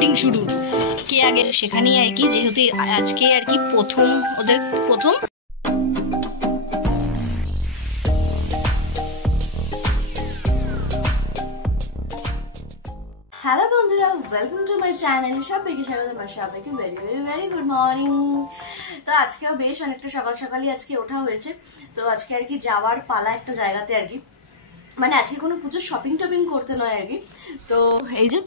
Fighting শুরু, কে আগে সেখানেই আর কি, যেহেতু আজকে আর কি প্রথম ওদের প্রথম। হ্যালো বন্ধুরা, ওয়েলকাম টু মাই চ্যানেল। সবাইকে স্বাগত, সবাইকে very very very good morning. তো আজকেও বেশ অনেকটা সকাল সকালই আজকে ওঠা হয়েছে। তো আজকে আর কি যাওয়ার পালা একটা জায়গাতে আর কি, মানে আজকে কোনো পুজোর শপিং টপিং করতে নয় আর কি। তো এই যে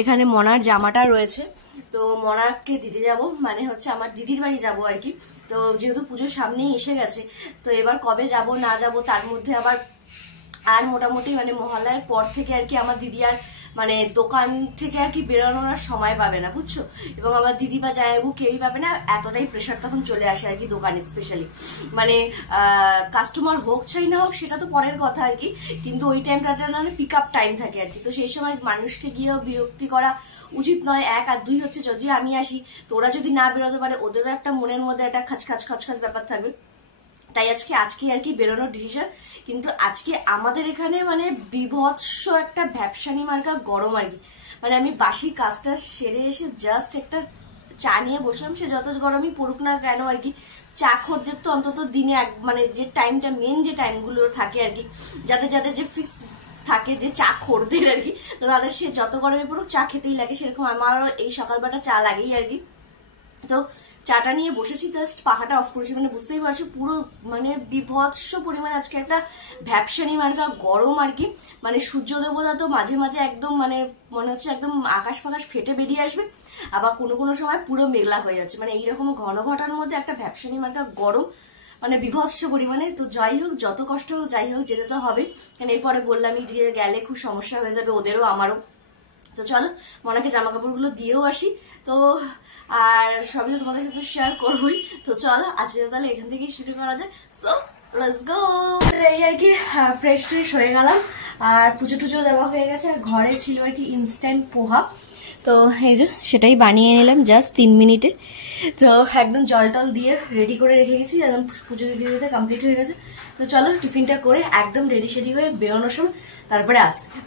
এখানে মনার জামাটা রয়েছে, তো মনাকে দিতে যাব, মানে হচ্ছে আমার দিদির বাড়ি যাব আর কি। তো যেহেতু পুজোর সামনেই এসে গেছে, তো এবার কবে যাব না যাব তার মধ্যে আবার আর মোটামুটি মানে মহল্লার পর থেকে আর কি আমার দিদি আর মানে দোকান থেকে আর কি বেরোনোর আর সময় পাবে না, বুঝছো। এবং আমার দিদি বা জামাইবু কেউই পাবে না, এতটাই প্রেশার তখন চলে আসে আর কি দোকানে। স্পেশালি মানে কাস্টমার হোক চাই না হোক সেটা তো পরের কথা আর কি, কিন্তু ওই টাইমটা না পিক আপ টাইম থাকে আর কি। তো সেই সময় মানুষকে গিয়েও বিরক্তি করা উচিত নয়, এক। আর দুই হচ্ছে যদি আমি আসি তো ওরা যদি না বেরোতে পারে, ওদেরও একটা মনের মধ্যে একটা খচখচ খচখচ ব্যাপার থাকবে। তাই আজকে আর কি বেরোনোর ডিসিশন। কিন্তু আজকে আমাদের এখানে মানে বিভৎস একটা ভ্যাপসানি মার্কা গরম আর কি। মানে আমি বাসি কাজটা সেরে এসে জাস্ট একটা চা নিয়ে বসলাম, সে যত গরমই পড়ুক না কেন আর কি। চা খোরদের তো অন্তত দিনে মানে যে টাইমটা মেন যে টাইমগুলো থাকে আর কি, যাদের যে ফিক্স থাকে যে চা খোরদের আর কি, তো তাদের সে যত গরমে পড়ুক চা খেতেই লাগে, সেরকম আমারও এই সকালবেলা চা লাগেই আর কি। তো চাটা নিয়ে বসেছি, জাস্ট পাখাটা অফ করেছি, মানে বুঝতেই পারছো পুরো মানে বিভৎস পরিমাণে আজকে একটা ভ্যাপসানি মার্কা গরম আর কি। মানে সূর্য দেবতা তো মাঝে মাঝে একদম মানে মনে হচ্ছে একদম আকাশ ফাকাশ ফেটে বেরিয়ে আসবে, আবার কোনো কোনো সময় পুরো মেঘলা হয়ে যাচ্ছে। মানে এইরকম ঘন ঘটার মধ্যে একটা ভ্যাপসানি মার্কা গরম, মানে বিভৎস পরিমাণে। তো যাই হোক, যত কষ্ট হোক যাই হোক যেতে তো হবে, কারণ এরপরে বললামই যে গেলে খুব সমস্যা হয়ে যাবে ওদেরও আমারও। তো চলো মনাকে জামা কাপড়গুলো দিয়েও আসি, তো আর সবই তো তোমাদের সাথে শেয়ার করবোই। তো চলো আজকে তাহলে এখান থেকেই শুরু করা যায়। So let's go. এই আর কি ফ্রেশ ট্রেশ হয়ে গেলাম, আর পুজো টুজো দেওয়া হয়ে গেছে। আর ঘরে ছিল আর কি ইনস্ট্যান্ট পোহা, তো এই যে সেটাই বানিয়ে নিলাম জাস্ট 3 মিনিটে। তো একদম জল টল দিয়ে রেডি করে রেখে গেছি, একদম পুজো দিতে দিতে কমপ্লিট হয়ে গেছে। তো চলো টিফিনটা করে একদম রেডি সেডি হয়ে বেরোনোর সময় তারপরে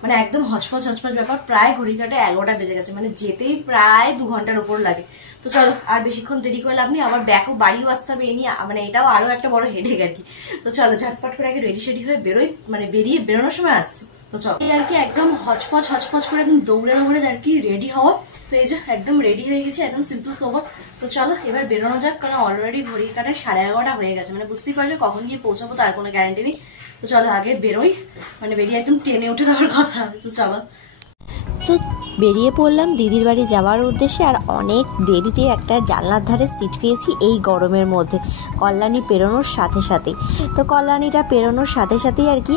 মানে একদম হচপচ ব্যাপার। প্রায় ঘড়ি কাটে 11টা বেজে গেছে, মানে যেতেই প্রায় 2 ঘন্টার উপর লাগে। তো চলো আর বেশিক্ষণ দেরি করে লাভ নেই, আবার ব্যাকও বাড়িও আসতে হবে নিয়ে, মানে এটাও আরো একটা বড় হেডেক আর কি। তো চলো ঝটপট করে আগে রেডি সেডি হয়ে বেরোই, মানে বেরোনোর সময় আসছি। তো চলো এই আর কি একদম হচপচ করে একদম দৌড়ে আর কি রেডি হওয়া। তো এই যে একদম রেডি হয়ে গেছে, একদম সিম্পল সোভার। তো চলো এবার বেরোনো যাক, কারণ অলরেডি ঘড়ি কাটায় 11:30 হয়ে গেছে, মানে বুঝতেই পারছো কখন গিয়ে পৌঁছাবো তার কোনো গ্যারান্টি নেই। তো চলো আগে বেরোই, মানে বেরিয়ে একদম টেনে উঠে দেওয়ার কথা। তো চলো তো বেরিয়ে পড়লাম দিদির বাড়ি যাওয়ার উদ্দেশ্যে। আর অনেক দেরিতে একটা জানলার ধারে সিট পেয়েছি এই গরমের মধ্যে, কল্যাণী পেরোনোর সাথে সাথেই। তো কল্যাণীটা পেরোনোর সাথে সাথেই আর কি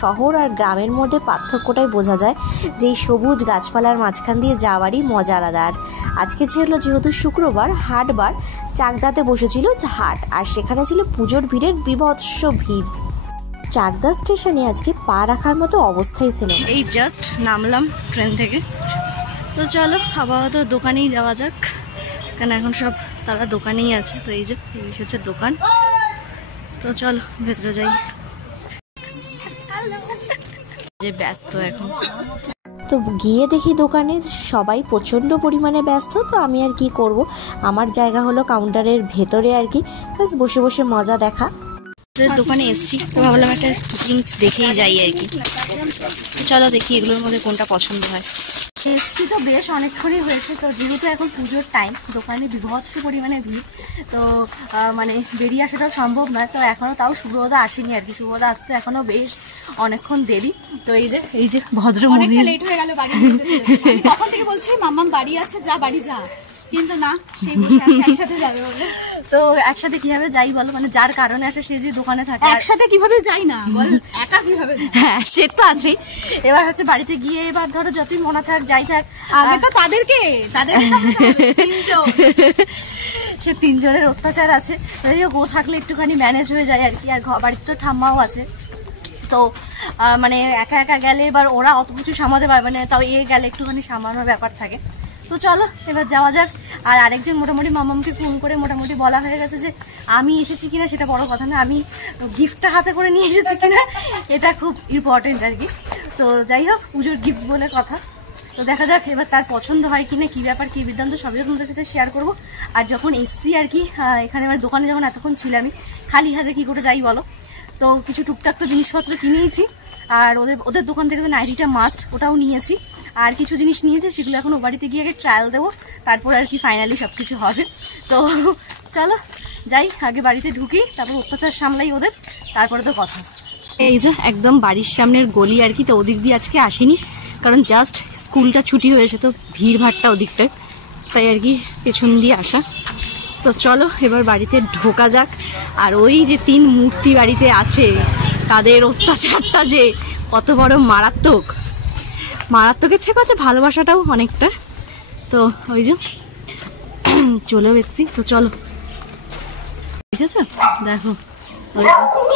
শহর আর গ্রামের মধ্যে পার্থক্যটাই বোঝা যায়, যে এই সবুজ গাছপালার মাঝখান দিয়ে যাওয়ারই মজা আলাদা। আর আজকে ছিল যেহেতু শুক্রবার, হাটবার, চাকদাতে বসেছিল হাট, আর সেখানে ছিল পুজোর ভিড়ের বিভৎস ভিড়। চাকদা স্টেশনে আজকে পা রাখার মতো অবস্থাই ছিল। এই জাস্ট নামলাম ট্রেন থেকে। তো চলো আপাতত দোকানেই যাওয়া যাক, কারণ এখন সব তারা দোকানেই আছে। তো এই যে হচ্ছে দোকান, তো চলো ভেতরে যাই। যে ব্যস্ত এখন, তো গিয়ে দেখি দোকানে সবাই প্রচণ্ড পরিমাণে ব্যস্ত। তো আমি আর কি করব, আমার জায়গা হলো কাউন্টারের ভেতরে আর কি, ব্যাস বসে বসে মজা দেখা। দোকানে এসছি, তো ভাবলাম একটা জিন্স দেখেই যাই আর কি। চলো দেখি এগুলোর মধ্যে কোনটা পছন্দ হয়। এসছি তো বেশ অনেকক্ষণই হয়েছে। তো যেহেতু এখন পুজোর টাইম, দোকানে বিভৎস পরিমাণে ভিড়, তো মানে বেরিয়ে আসাটাও সম্ভব নয়। তো এখনো তাও শুভদা আসেনি আর কি, শুভদা আসতে এখনো বেশ অনেকক্ষণ দেরি। তো এই যে ভদ্র মহিলা লেট হয়ে গেল বাড়ি তখন থেকে বলছে মাম্মাম বাড়ি আছে, যা বাড়ি যা, কিন্তু না, সেই বসে আছে একসাথে যাবে বলে। তো একসাথে কিভাবে যাই বলো, মানে যার কারণে আসে সে যে দোকানে থাকে, একসাথে কিভাবে যাই না বল, একা কিভাবে যাই? হ্যাঁ সে তো আছেই। এবার হচ্ছে বাড়িতে গিয়ে এবার ধরো যতই মনে থাক যাই থাক, আগে তো তাদেরকে সে 3 জনের অত্যাচার আছে। যাই হোক ও থাকলে একটুখানি ম্যানেজ হয়ে যায় আর কি। আর বাড়িতে তো ঠাম্মাও আছে, তো মানে একা একা গেলে এবার ওরা অত কিছু সামাতে পারবে না, তাও গেলে একটুখানি সামানোর ব্যাপার থাকে। তো চলো এবার যাওয়া যাক। আর আরেকজন মোটামুটি মামামকে ফোন করে মোটামুটি বলা হয়ে গেছে যে আমি এসেছি কিনা সেটা বড় কথা না, আমি গিফটটা হাতে করে নিয়ে এসেছি কিনা এটা খুব ইম্পর্টেন্ট আর কি। তো যাই হোক পুজোর গিফট বলে কথা, তো দেখা যাক এবার তার পছন্দ হয় কিনা, কি ব্যাপার কি বৃত্তান্ত সবই তোমাদের সাথে শেয়ার করবো। আর যখন এসছি আর কি এখানে আমার দোকানে যখন এতক্ষণ ছিলাম আমি খালি হাতে কি করে যাই বলো, তো কিছু টুকটাক তো জিনিসপত্র কিনেইছি। আর ওদের দোকান থেকে তো নাইটিটা মাস্ট, ওটাও নিয়েছি। আর কিছু জিনিস নিয়েছি, সেগুলো এখন ও বাড়িতে গিয়ে আগে ট্রায়াল দেবো, তারপর আর কি ফাইনালি সব কিছু হবে। তো চলো যাই, আগে বাড়িতে ঢুকি, তারপর অত্যাচার সামলাই ওদের, তারপরে তো কথা। এই যে একদম বাড়ির সামনের গলি আর কি, তো ওদিক দিয়ে আজকে আসিনি, কারণ জাস্ট স্কুলটা ছুটি হয়েছে, তো ভিড় ভাড়টা ওদিকটায়, তাই আর কি পেছন দিয়ে আসা। তো চলো এবার বাড়িতে ঢোকা যাক। আর ওই যে 3 মূর্তি বাড়িতে আছে, তাদের অত্যাচারটা যে কত বড় মারাত্মক, মারাত্মকের থেকে হচ্ছে ভালোবাসাটাও অনেকটা। তো ওই যে চলেও এসছি, তো চলো। ঠিক আছে, দেখো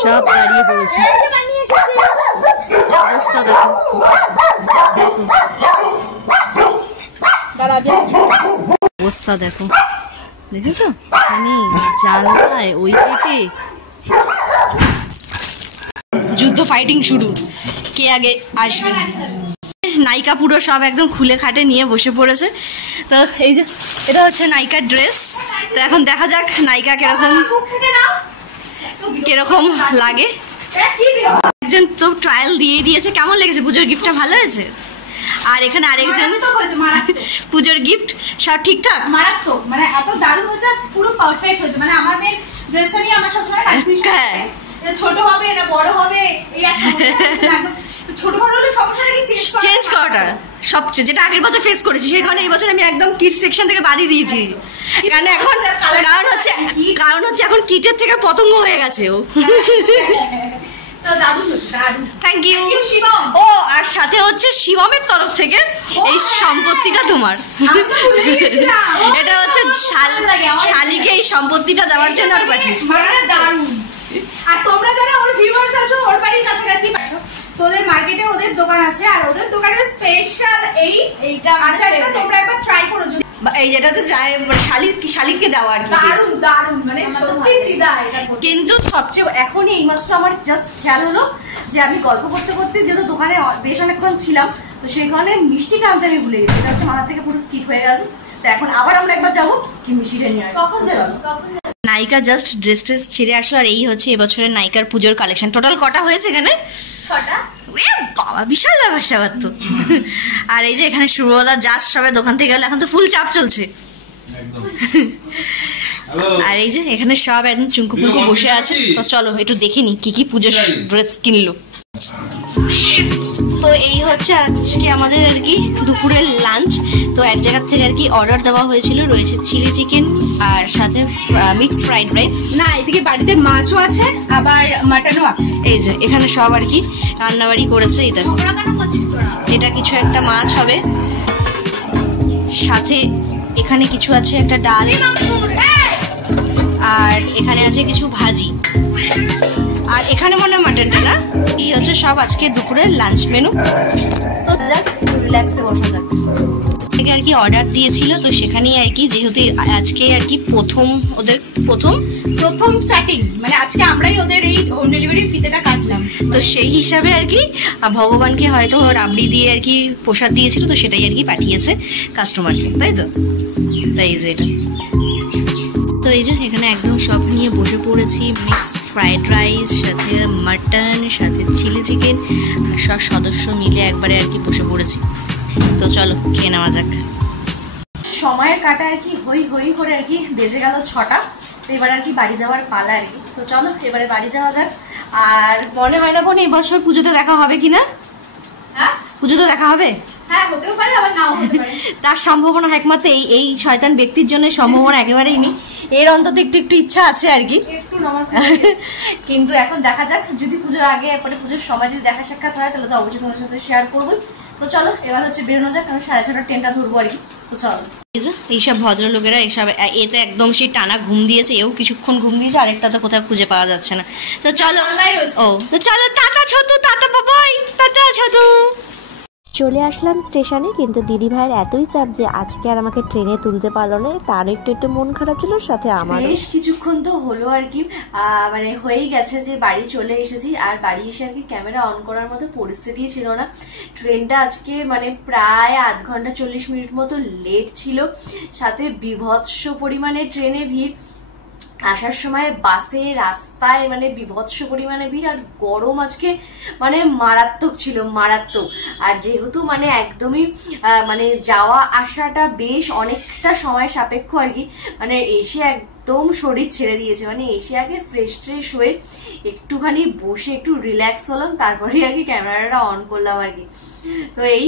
সব দাঁড়িয়ে পড়েছে, অবস্থা দেখো, অবস্থা দেখো, দেখেছো মানে জানলায় ওই কেটে যুদ্ধ, ফাইটিং শুরু, কে আগে আসবে। নায়িকা পুরো সব একদম খুলে খাটে নিয়ে বসে পড়েছে। তো এই যে এটা হচ্ছে নায়িকার ড্রেস। তো এখন দেখা যাক নায়িকা কিরকম লাগে। একজন তো ট্রায়াল দিয়ে দিয়েছে, কেমন লেগেছে? পুজোর গিফটটা ভালো হয়েছে? আর এখানে আরেকজন পুজোর গিফট সব ঠিকঠাক, মারাত্মক, মানে এত দারুণ হয়েছে, পুরো পারফেক্ট হয়েছে। মানে আমার মেয়ের ড্রেসটা নিয়ে আমার সবসময় কনফিউশন, ছোট হবে না বড় হবে, এই ছোট বড় হলে সমস্যাটা কি চেঞ্জ করাটা সবচেয়ে, যেটা আগের বছর ফেস করেছি সেখানে এই বছর আমি একদম কিট সেকশন থেকে বাড়ি দিয়েছি। কারণ এখন কারণ হচ্ছে এখন কিটের থেকে পতঙ্গ হয়ে গেছে ও। Thank you. ও আর সাথে হচ্ছে শিবমের তরফ থেকে এই সম্পত্তিটা তোমার, এটা হচ্ছে শালিকে এই সম্পত্তিটা দেওয়ার জন্য আর পাঠিয়েছি। আর তোমরা যারা ওর ভিউয়ার্স আছো, ওর বাড়ির কাছাকাছি, তোদের মার্কেটে ওদের দোকান আছে, আর ওদের দোকানের স্পেশাল এইটা আচারটা তোমরা একবার ট্রাই করো। এই যেটা তো শালিককে দেওয়া আর কি, দারুণ দারুণ, মানে সত্যি ফিদা এটা। কিন্তু সবচেয়ে এখন এইমাত্র আমার জাস্ট খেয়াল হলো যে আমি গল্প করতে করতে যেহেতু দোকানে বেশ অনেকক্ষণ ছিলাম, তো সেই কারণে মিষ্টিটা আনতে আমি ভুলে গেছি, এটা হচ্ছে মাথা থেকে পুরো স্কিপ হয়ে গেছে। তো এখন আবার আমরা একবার যাবো কি মিষ্টিটা নিয়ে আসবো। নায়িকা জাস্ট ড্রেস ছেড়ে আসলো, আর এই হচ্ছে এবছরের নায়িকার পুজোর কালেকশন। টোটাল কটা হয়েছে এখানে? 6টা। বাবা বিশাল ব্যাপার স্যাপার তো। আর এই যে এখানে শুভদা জাস্ট সবে দোকান থেকে গেল, এখন তো ফুল চাপ চলছে। আর এই যে এখানে সব একদম চুমকু পুঙ্কু বসে আছে। তো চলো একটু দেখে নি কি কি পুজোর ড্রেস কিনলো। তো এই হচ্ছে আজকে আমাদের আর কি দুপুরের লাঞ্চ। তো এক জায়গার থেকে আর কি অর্ডার দেওয়া হয়েছিল, রয়েছে চিলি চিকেন আর সাথে মিক্স ফ্রাইড রাইস। না, এদিকে বাড়িতে মাছও আছে, আবার মাটনও আছে। এই যে এখানে সব আর কি রান্নাবাড়ি করেছে। এই দেখো এটা কিছু একটা মাছ হবে, সাথে এখানে কিছু আছে একটা ডাল, আর এখানে আছে কিছু ভাজি, আর এখানে মনে হয় মাটনটা না। এই হচ্ছে সব আজকে দুপুরের লাঞ্চ মেনু। তো যাক রিল্যাক্সে বসা যাক। আর কি অর্ডার দিয়েছিল, তো সেখানেই আর কি যেহেতু আজকে আর কি ওদের প্রথম স্টার্টিং, মানে আজকে আমরাই ওদের এই হোম ডেলিভারির ফিতেটা কাটলাম। তো সেই হিসাবে আর কি ভগবানকে হয়তো রাবড়ি দিয়ে আর কি প্রসাদ দিয়েছিল, তো সেটাই আর কি পাঠিয়েছে কাস্টমারকে, তাই তো। তাই এই যে এটা, তো এই যে এখানে একদম সব নিয়ে বসে পড়েছি। মিক্স ফ্রাইড রাইস, সাথে মাটন, সাথে চিলি চিকেন, সব সদস্য মিলে একবারে আর কি বসে পড়েছি। তো চলো খেয়ে নেওয়া যাক। সময়ের কাটা আর কি হই হই করে আর কি বেজে গেল 6টা। তো এবার আর কি বাড়ি যাওয়ার পালা আর কি। তো চলো এবারে বাড়ি যাওয়া যাক। আর মনে হয় না বোন এই বছর পুজোতে দেখা হবে কিনা? হ্যাঁ, পুজোতে দেখা হবে। হ্যাঁ, হতেও পারে আবার নাও হতে পারে। তার সম্ভাবনা একমাত্র এই শয়তান ব্যক্তির জন্য সম্ভাবনা একেবারেই নেই। এর অন্তত একটু ইচ্ছা আছে আর কি, কিন্তু এখন দেখা যাক। যদি পুজোর আগে এরপরে পুজোর সময় যদি দেখা সাক্ষাৎ হয় তাহলে তো অবশ্যই তোমাদের সাথে শেয়ার করবো। তো চলো এবার হচ্ছে বেরোনো যাক, কারণ 6:30টার ট্রেনটা ধরবো আর কি। তো চলো। এইসব ভদ্রলোকেরা এইসব এতে একদম সেই টানা ঘুম দিয়েছে, এও কিছুক্ষণ ঘুম দিয়েছে, আরেকটা তো কোথাও খুঁজে পাওয়া যাচ্ছে না। তো চলো, ও তো চলো, টাটা ছোটু, টাটা বাবাই, টাটা ছোটু। চলে আসলাম স্টেশনে, কিন্তু দিদি ভাইয়ের এতই চাপ যে আজকে আর আমাকে ট্রেনে তুলতে পারলো না। তার একটু মন খারাপ ছিল, সাথে আমার। বেশ কিছুক্ষণ তো হলো আর কি, মানে হয়েই গেছে যে বাড়ি চলে এসেছি। আর বাড়ি এসে আর কি ক্যামেরা অন করার মতো পরিস্থিতি ছিল না। ট্রেনটা আজকে মানে প্রায় আধ ঘন্টা 40 মিনিট মতো লেট ছিল, সাথে বিভৎস পরিমাণে ট্রেনে ভিড়। আসার সময় বাসে রাস্তায় মানে বিভৎস পরিমাণে ভিড়, আর গরম আজকে মানে মারাত্মক ছিল, মারাত্মক। আর যেহেতু মানে একদমই মানে যাওয়া আসাটা বেশ অনেকটা সময় সাপেক্ষ আর কি, মানে এসে একদম শরীর ছেড়ে দিয়েছে। মানে এসে আগে ফ্রেশ ট্রেশ হয়ে একটুখানি বসে একটু রিল্যাক্স হলাম, তারপরে আর কি ক্যামেরাটা অন করলাম আর কি। তো এই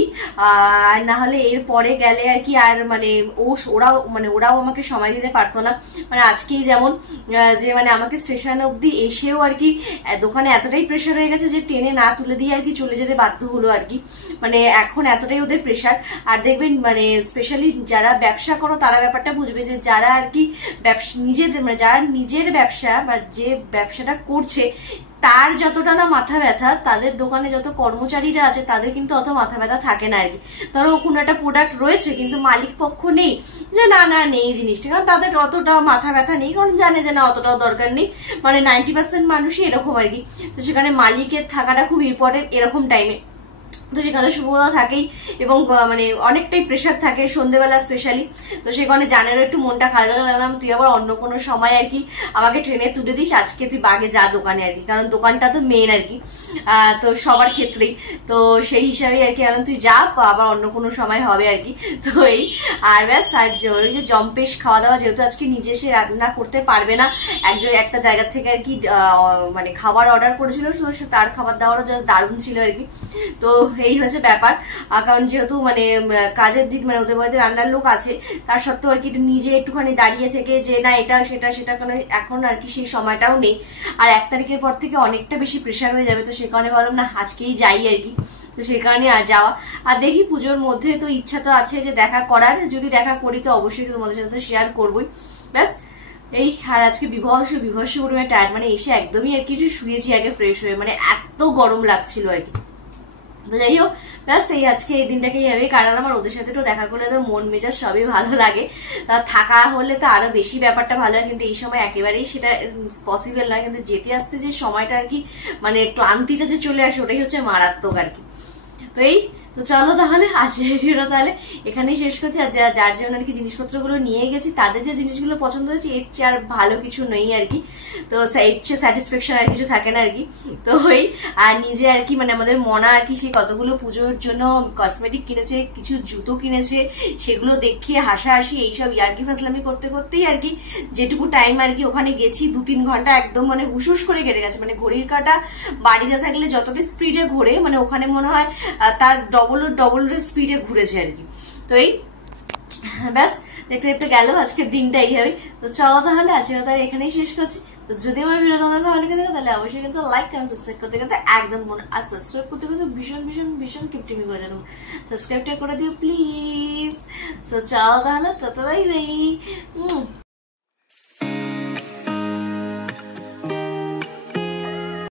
আর না হলে এর পরে গেলে আর কি আর মানে ওরাও আমাকে সময় দিতে পারতো না। মানে আজকেই যেমন যে মানে আমাকে স্টেশন অব্দি এসেও আর কি দোকানে এতটাই প্রেশার হয়ে গেছে যে ট্রেনে না তুলে দিয়ে আর কি চলে যেতে বাধ্য হলো আর কি। মানে এখন এতটাই ওদের প্রেশার। আর দেখবেন মানে স্পেশালি যারা ব্যবসা করো তারা ব্যাপারটা বুঝবে, যে যারা আর কি নিজেদের মানে যারা নিজের ব্যবসা বা যে ব্যবসাটা করছে তার যতটা না মাথা ব্যথা, তাদের দোকানে যত কর্মচারীরা আছে তাদের কিন্তু অত মাথা ব্যথা থাকে না আর কি। ধরো কোনো একটা প্রোডাক্ট রয়েছে কিন্তু মালিক পক্ষ নেই যে না নেই জিনিসটা, কারণ তাদের অতটা মাথা ব্যথা নেই, কারণ জানে যে না অতটাও দরকার নেই। মানে 90% মানুষই এরকম আর কি। তো সেখানে মালিকের থাকাটা খুব ইম্পর্টেন্ট এরকম টাইমে। তো সেখানে সুবিধা থাকেই এবং মানে অনেকটাই প্রেশার থাকে সন্ধ্যেবেলা স্পেশালি। তো সেখানে জানেরও একটু মনটা খারাপ লাগলাম, তুই আবার অন্য কোনো সময় আর কি আমাকে ট্রেনে তুলে দিস, আজকে তুই বাগে যা দোকানে আর কি, কারণ দোকানটা তো মেন আর কি তো সবার ক্ষেত্রেই। তো সেই হিসাবে আর কি এখন তুই যা, আবার অন্য কোনো সময় হবে আর কি। তো এই আর ব্যাস। আর ওই যে জম্পেশ খাওয়া দাওয়া, যেহেতু আজকে নিজে সে রান্না করতে পারবে না, একটা জায়গা থেকে আর কি মানে খাবার অর্ডার করেছিল, তো তার খাবার দাবারও জাস্ট দারুণ ছিল আর কি। তো এই হচ্ছে ব্যাপার। কারণ যেহেতু মানে কাজের দিক মানে ওদের বাড়িতে রান্নার লোক আছে, তার সত্ত্বেও আর কি নিজে একটুখানি দাঁড়িয়ে থেকে যে না এটা সেটা এখন আর কি সেই সময়টাও নেই। আর 1 তারিখের পর থেকে অনেকটা বেশি প্রেশার হয়ে যাবে। তো সে কারণে বললাম না আজকেই যাই আর কি। তো সে কারণে আর যাওয়া। আর দেখি পুজোর মধ্যে তো ইচ্ছা তো আছে যে দেখা করার, যদি দেখা করি তো অবশ্যই তোমাদের সাথে শেয়ার করবোই। ব্যাস এই। আর আজকে বিভৎস পরিমাণে টায়ার্ড, মানে এসে একদমই আর কিছু শুয়েছি আগে ফ্রেশ হয়ে, মানে এত গরম লাগছিল আর কি। তো যাই হোক ব্যাস এই আজকে এই দিনটাকে এইভাবেই কাটালাম। আর ওদের সাথে তো দেখা করলে তো মন মেজাজ সবই ভালো লাগে, থাকা হলে তো আরো বেশি ব্যাপারটা ভালো হয়, কিন্তু এই সময় একেবারেই সেটা পসিবল নয়। কিন্তু যেতে আসতে যে সময়টা আর কি মানে ক্লান্তিটা যে চলে আসে ওটাই হচ্ছে মারাত্মক আর কি। তো এই তো চলো তাহলে আজকের ভিডিওটা তাহলে এখানেই শেষ করছি। আর যার জন্য আর কি জিনিসপত্রগুলো নিয়ে গেছি তাদের যে জিনিসগুলো পছন্দ হয়েছে এর চেয়ে আর ভালো কিছু নেই আর কি। তো এর চেয়ে স্যাটিসফ্যাকশন আর কিছু থাকে না আর কি। তো ওই আর নিজে আর কি মানে আমাদের মনা আর কি সে কতগুলো পুজোর জন্য কসমেটিক কিনেছে, কিছু জুতো কিনেছে, সেগুলো দেখে হাসাহাসি এইসব ইয়ার্কি ফাজলামি করতে করতেই আর কি যেটুকু টাইম আর কি ওখানে গেছি 2-3 ঘন্টা একদম মানে হুসুস করে কেটে গেছে। মানে ঘড়ির কাঁটা বাড়িতে থাকলে যতটা স্পিডে ঘোরে মানে ওখানে মনে হয় তার ডবল স্পিডে ঘুরেছে আর কি। তো এই ব্যাস দেখতে দেখতে গেল আজকের দিনটা এইভাবে। তো চলো তাহলে আজকের কথা এখানেই শেষ করছি। তো যদি আমার ভিডিও তোমাদের ভালো লেগে থাকে তাহলে অবশ্যই কিন্তু লাইক কমেন্ট সাবস্ক্রাইব করতে কিন্তু একদম মনে, আর সাবস্ক্রাইব করতে কিন্তু ভীষণ কিপটিমি করে দেবো, সাবস্ক্রাইবটা করে দিও প্লিজ। সো চলো তাহলে, বাই বাই।